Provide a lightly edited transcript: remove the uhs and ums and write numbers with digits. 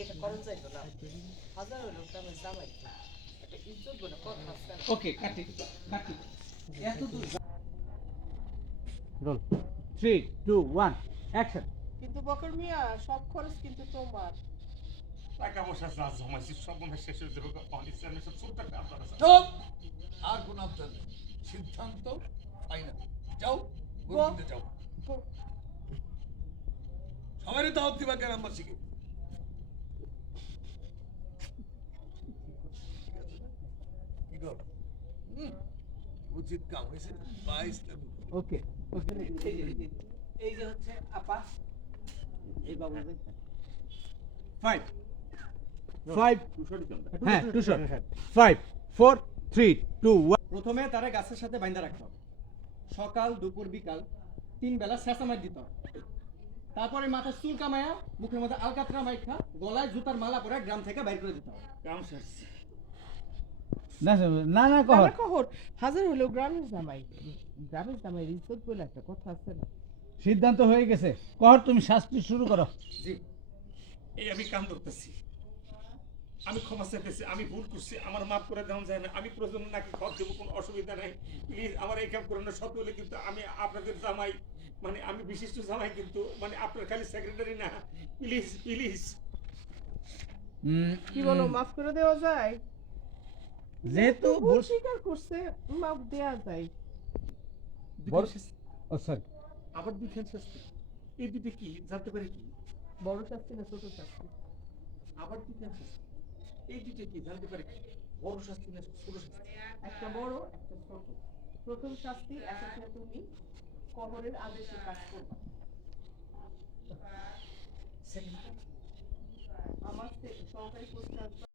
এটা করণ যাইতো না হাজার হলো গ্রামের জামাই একটা ইজ্জত বলে কথা আছে না ওকে কাটি কাটি এত দূর রোল 3 2 1 অ্যাকশন কিন্তু বকর মিয়া সব খরচ কিন্তু তোমার টাকা পয়সা যা জমাইছি সব মনে হয় শেষ হয়ে যাবে পাকিস্তানের সব ছোট টাকা আপনারা চুপ! আর কোন আবদার নেই সিদ্ধান্ত ফাইনাল যাও গরু কিনতে যাও সবারই দাওয়াত দিবা গ্রামবাসীকে কি কর উচিত কাম হয়েছে 22 লাখ ওকে এই যে হচ্ছে আপা এই বাবু 5 5 হ্যাঁ 2 শট 5 4 3 2 1 প্রথমে তারা গাছের সাথে বাইন্ধা রাখতে হবে সকাল দুপুর বিকাল 3 বেলা সেসামাই দিতে হবে তারপরে মাথায় চুল কামায়া মুখের মধ্যে আলকাতরা মাইখা গলায় জুতার মালা পরে গ্রাম থেকে বাইর করে দিতে হবে কাম সারছি না না না কহ আমার কহর হাজার হলো গ্রামের জামাই ইজ্জত বলে একটা কথা আছে না সিদ্ধান্ত হয়ে গেছে কহর তুমি শাস্তি শুরু করো জি এই আমি কাম করতেছি আমি ক্ষমা চাইতেছি আমি ভুল করছি আমার মাফ করে দেওয়া যায় না আমি প্রয়োজন নাকি ঘর দেবো কোনো অসুবিধা নাই প্লিজ আমার এই কাম করে না সব হলে কিন্তু আমি আপনাদের জামাই মানে আমি বিশিষ্ট জামাই কিন্তু মানে আপনার খালি সেক্রেটারি না প্লিজ প্লিজ কি বলো মাফ করে দেওয়া যায় যেহেতু ভুল স্বীকার করছে মাফ দেওয়া যায় ও সরি আবার দুইখান শাস্তি এই দুটো কি জানতে পারি কি বড় শাস্তি না ছোট শাস্তি আবার দুইখান শাস্তি এই দুটো কি জানতে পারি কি বড় শাস্তি না ছোট শাস্তি একটা বড় একটা ছোট প্রথম শাস্তি এখন তুমি কবরের আদেশে কাজ করবে সেকেন্ড আমার সহকারী পোস্টার